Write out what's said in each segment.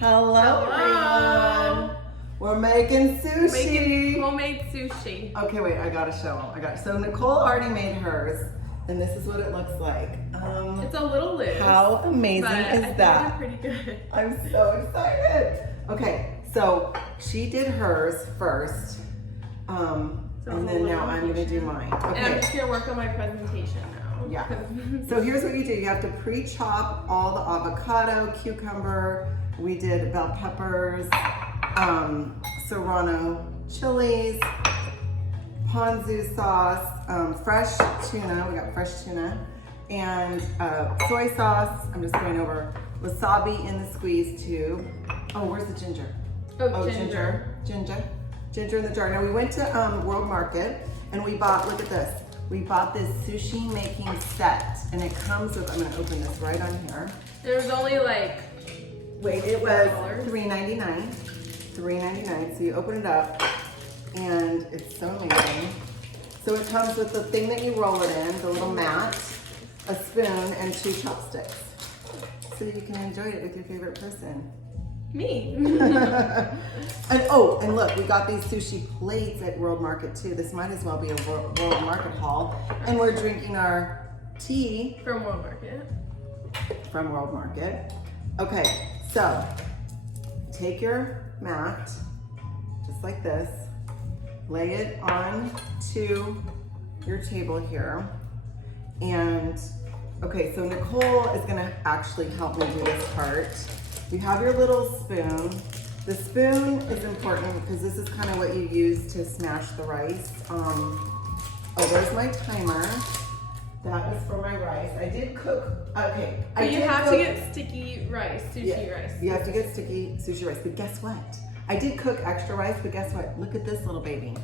Hello, everyone. We're making sushi. Making homemade sushi. Okay, wait, I gotta show them. So Nicole already made hers, and this is what it looks like. It's a little loose. How amazing is that? I think it's pretty good. I'm so excited. Okay, so she did hers first, and then now I'm gonna do mine. Okay. And I'm just gonna work on my presentation now. Yeah. So here's what you do. You have to pre-chop all the avocado, cucumber. We did bell peppers, serrano chilies, ponzu sauce, fresh tuna. We got fresh tuna, and soy sauce. I'm just going over wasabi in the squeeze tube. Oh, where's the ginger? Ginger in the jar. Now we went to World Market and we bought. Look at this. We bought this sushi making set, and it comes with. I'm gonna open this right on here. There's only like. Wait, it was $3.99. $3.99. So you open it up, and it's so amazing. So it comes with the thing that you roll it in, the little mat, a spoon, and 2 chopsticks. So you can enjoy it with your favorite person. Me. And look, we got these sushi plates at World Market too. This might as well be a World Market haul. And we're drinking our tea From World Market. From World Market. Okay, so take your mat, just like this, lay it on to your table here. And okay, so Nicole is gonna actually help me do this part. You have your little spoon. The spoon is important because this is kind of what you use to smash the rice. Oh, there's my timer. That was for my rice. I did cook, okay. But you have to get sticky rice, sushi rice. You have to get sticky sushi rice, but guess what? I did cook extra rice, but guess what? Look at this little baby.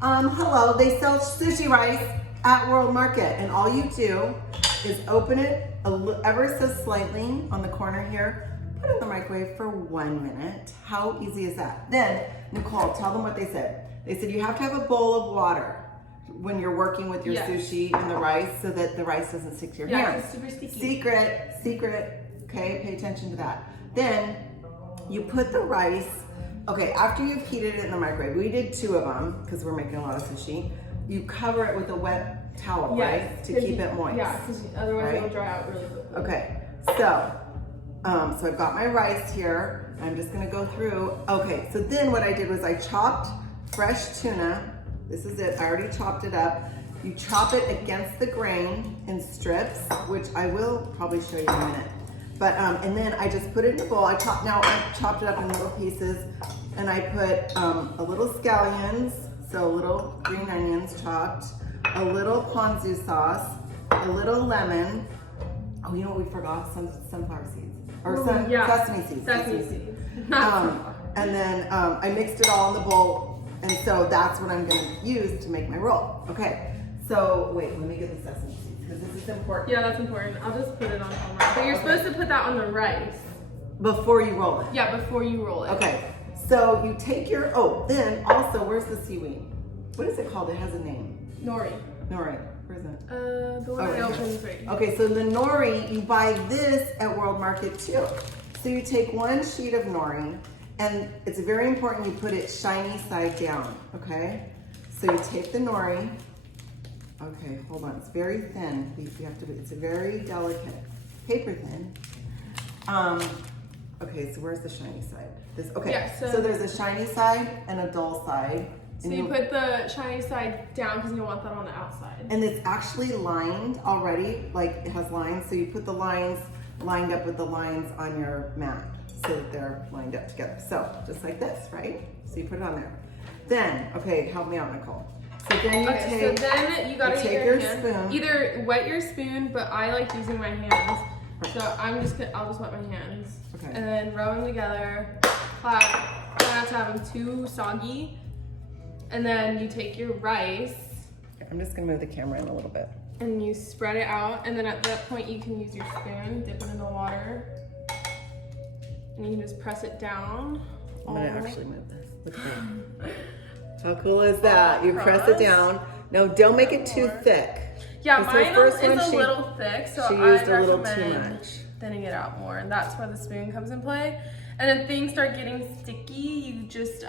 Hello, they sell sushi rice at World Market, and all you do is open it ever so slightly on the corner here, put it in the microwave for 1 minute. How easy is that? Then, Nicole, tell them what they said. They said you have to have a bowl of water when you're working with your sushi and the rice so that the rice doesn't stick to your hands. It's super sticky. Secret, okay? Pay attention to that. Then you put the rice, okay, after you've heated it in the microwave, we did 2 of them because we're making a lot of sushi. You cover it with a wet towel, right? To keep it moist. Yeah, because otherwise it'll dry out really quickly. Okay, so I've got my rice here. I'm just gonna go through. Okay, so then what I did was I chopped fresh tuna. This is it, I already chopped it up. You chop it against the grain in strips, which I will probably show you in a minute. But, and then I just put it in a bowl. I chopped it up in little pieces, and I put a little scallions, so little green onions chopped, a little ponzu sauce, a little lemon. Oh, you know what we forgot? Some sunflower seeds. Or sesame seeds. Sesame seeds. And then I mixed it all in the bowl. And so that's what I'm gonna use to make my roll. Okay, so wait, let me get the sesame seeds because this is important. Yeah, that's important. I'll just put it on camera. But you're supposed to put that on the rice. Before you roll it? Yeah, before you roll it. Okay, so you take your, then also, where's the seaweed? What is it called? It has a name. Nori. Nori, where is it? The one I opened for you. Okay, so the nori, you buy this at World Market too. So you take 1 sheet of nori, and it's very important you put it shiny side down, okay? So you take the nori, okay, hold on, it's very thin. You have to, it's a very delicate, paper thin. Okay, so where's the shiny side? Okay, yeah, so there's a shiny side and a dull side. So you put the shiny side down because you don't want that on the outside. And it's actually lined already, like it has lines, so you put the lines lined up with the lines on your mat, so that they're lined up together. So, just like this, right? So you put it on there. Then, okay, help me out, Nicole. So then you take, so then you gotta use your hand. spoon. Either wet your spoon, but I like using my hands. So I'll just wet my hands. Okay. And then rub them together. Try not to have them too soggy. And then you take your rice. I'm just gonna move the camera in a little bit. And you spread it out, and then at that point you can use your spoon, dip it in the water, and you can just press it down. I'm gonna actually move this. Look at that. How cool is that? You press it down. No, don't make it too thick. Yeah, mine is a little thick, so she I used a little too recommend much. thinning it out more, and that's where the spoon comes in play. And if things start getting sticky, you just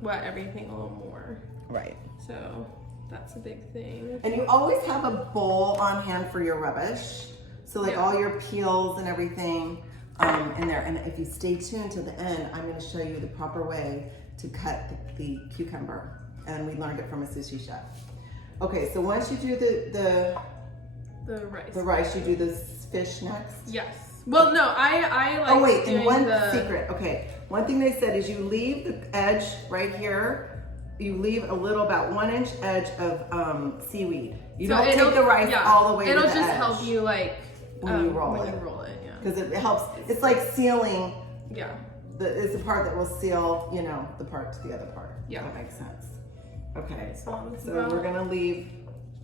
wet everything a little more. Right. So that's a big thing. And you always have a bowl on hand for your rubbish. So like all your peels and everything in there. And if you stay tuned to the end, I'm going to show you the proper way to cut the cucumber. And we learned it from a sushi chef. Okay, so once you do the rice, you do the fish next? Yes. Well, no, I like. Oh wait, doing and one secret. Okay, one thing they said is you leave the edge right here. You leave a little, about 1 inch edge of seaweed. You don't take the rice all the way to the edge. It'll just help you like when you roll it. Yeah. Because it helps. It's like sealing. Yeah. It's the part that will seal, you know, the part to the other part. Yeah. That makes sense. Okay. So we're gonna leave.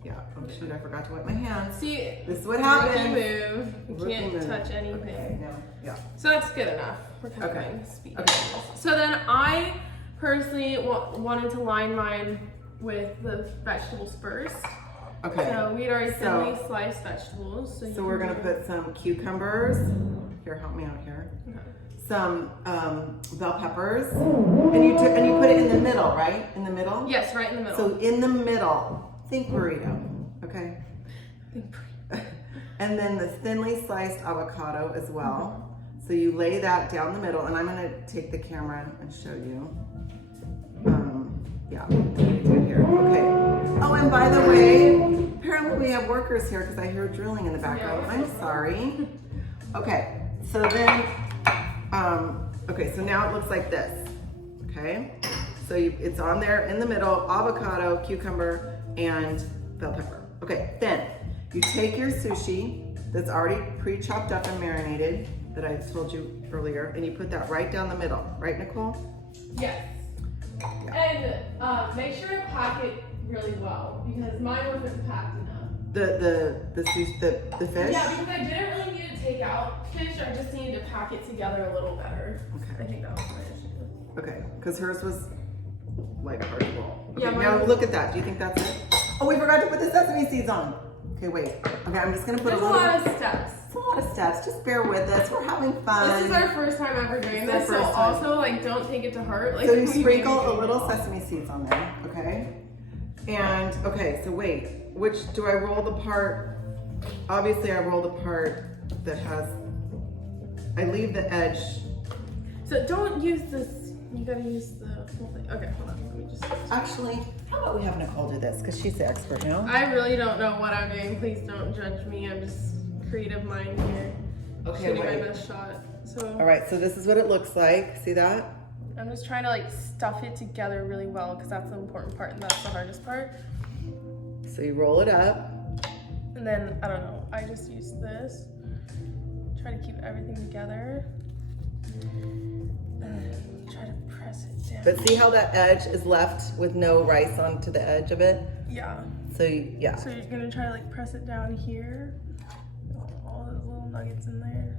Yeah. Oh shoot! I forgot to wet my hands. See, this is what happens. Move. You can't touch anything. Okay, no. Yeah. So that's good enough. We're kind of going speed. Okay. So then I personally wanted to line mine with the vegetables first. Okay. So we'd already thinly sliced vegetables. So we're gonna put some cucumbers. Here, help me out here. Okay. Some bell peppers, and you put it in the middle, right? In the middle. Yes, right in the middle. So in the middle, think burrito, okay? And then the thinly sliced avocado as well. So you lay that down the middle, and I'm gonna take the camera and show you. Yeah, here. Okay. Oh, and by the way, apparently we have workers here because I hear drilling in the background. I'm sorry. Okay, so then, okay, so now it looks like this. Okay, so it's on there in the middle: avocado, cucumber, and bell pepper. Okay, then you take your sushi that's already pre-chopped up and marinated that I told you earlier, and you put that right down the middle, right, Nicole? Yes. Yeah. And make sure to pack it really well because mine wasn't packed enough. The fish? Yeah, because I didn't really need to take out fish. I just needed to pack it together a little better. Okay. I think that was my issue. Okay, because hers was like a hard roll. Okay, Yeah, now look at that. Do you think that's it? Oh, we forgot to put the sesame seeds on. Okay, wait. Okay, I'm just gonna put There's a little. a lot of steps. It's a lot of steps. Just bear with us. We're having fun. This is our first time ever doing this, so also like don't take it to heart. Like, so you sprinkle a little sesame seeds on there, okay? And okay, so wait. Which do I roll the part? Obviously, I roll the part that has. I leave the edge. So don't use this. You gotta use the whole thing. Okay, hold on. Let me just. Actually, how about we have Nicole do this? Because she's the expert now. I really don't know what I'm doing. Please don't judge me. I'm just creative mind here. Okay, shooting wait. my best shot. So. All right, so this is what it looks like. See that? I'm just trying to like stuff it together really well because that's the important part and that's the hardest part. So you roll it up. And then, I don't know, I just use this. Try to keep everything together. And try to press it down. But see how that edge is left with no rice onto the edge of it? Yeah. So yeah. So you're gonna try to like press it down here. All those little nuggets in there.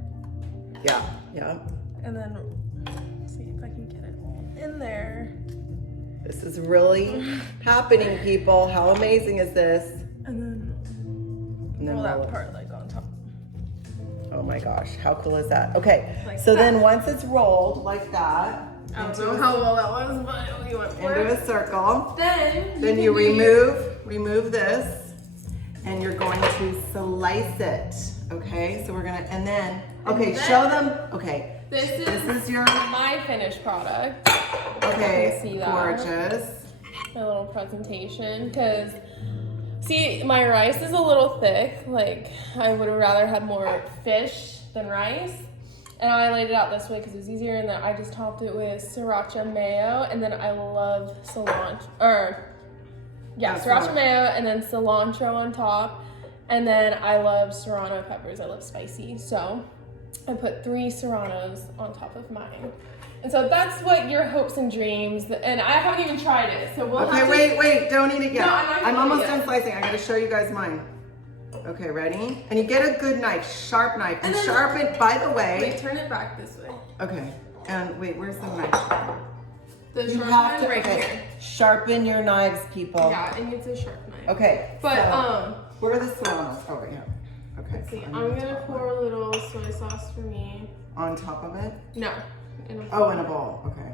Yeah, yeah. And then see if I can get it in there. This is really happening, people. How amazing is this? And then roll that part like on top. Oh my gosh, how cool is that? Okay, Like so that. then once it's rolled like that, I don't know how well that was, but we went for into it. a circle. Then you remove this, and you're going to slice it. Okay, so we're gonna, and then, okay, show them. Okay, this is your my finished product. Okay, See that? gorgeous. My little presentation, because see, my rice is a little thick. Like I would have rather had more fish than rice, and I laid it out this way because it was easier. And then I just topped it with sriracha mayo, and then I love sriracha mayo, and then cilantro on top, and then I love serrano peppers. I love spicy, so I put 3 serranos on top of mine. And so that's what your hopes and dreams, and I haven't even tried it, so we'll have to... wait, don't eat it yet. No, I'm almost done slicing. I gotta show you guys mine. Okay, ready? And you get a good knife, sharp knife, and sharpen, by the way... Wait, turn it back this way. Okay, and wait, where's the knife? The You sharp have to, knife right here. sharpen your knives, people. Yeah, it needs a sharp knife. Okay, But, so, where are the serranos? Oh, right here. Okay. Let's see. So I'm gonna top pour a little soy sauce for me. on top of it. No. In a bowl. Oh, in a bowl. Okay.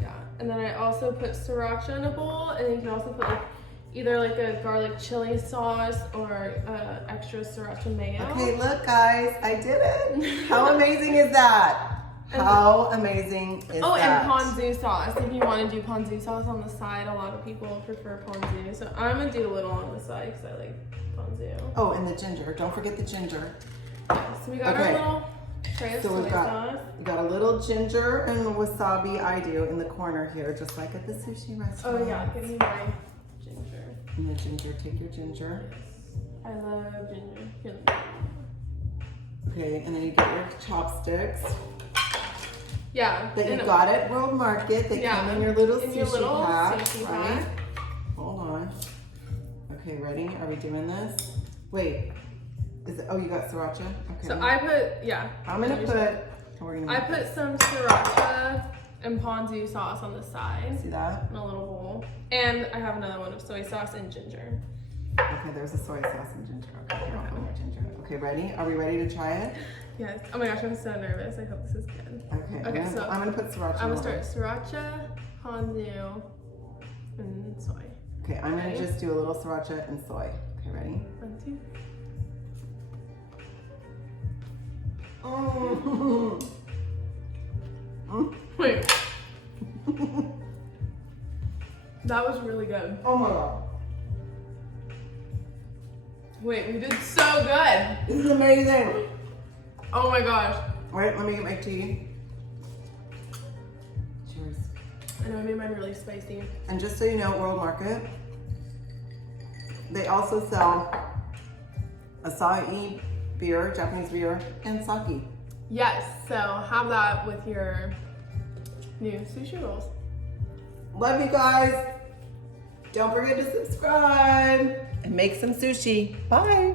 Yeah. And then I also put sriracha in a bowl, and you can also put like either like a garlic chili sauce or extra sriracha mayo. Okay, look, guys, I did it. How amazing is that? How amazing is Oh, that? and ponzu sauce. If you want to do ponzu sauce on the side, a lot of people prefer ponzu. So I'm gonna do a little on the side because I like ponzu. Oh, and the ginger. Don't forget the ginger. Yeah, so we got Okay. our little tray of So soy we've got, sauce. we got a little ginger and wasabi I do in the corner here, just like at the sushi restaurant. Oh yeah, give me my ginger. And the ginger, take your ginger. I love ginger. Here. Okay, and then you get your chopsticks Yeah. that you and- got at World Market. They Yeah, come in your little in sushi your little pack, sushi right? pack. Hold on. Okay, ready? Are we doing this? Wait. Is it? Oh, you got sriracha. Okay. So I put I'm gonna put. We're gonna I make put this. some sriracha and ponzu sauce on the side See that? in a little bowl, and I have another one of soy sauce and ginger. Okay, there's a soy sauce and ginger. Okay, here, I'll put more ginger. Okay, ready? Are we ready to try it? Yes. Oh my gosh, I'm so nervous. I hope this is good. Okay. Okay, so I'm gonna put sriracha. I'm on gonna it. start sriracha, ponzu, and soy. Okay, I'm gonna Ready? just do a little sriracha and soy. Okay, ready? 1, 2. Mm. Mm. Wait. That was really good. Oh my god. Wait, we did so good. This is amazing. Oh my gosh. Wait, let me get my tea. Cheers. I know I made mine really spicy. And just so you know, World Market, they also sell acai beer, Japanese beer, and sake. Yes, so have that with your new sushi rolls. Love you guys. Don't forget to subscribe and make some sushi. Bye.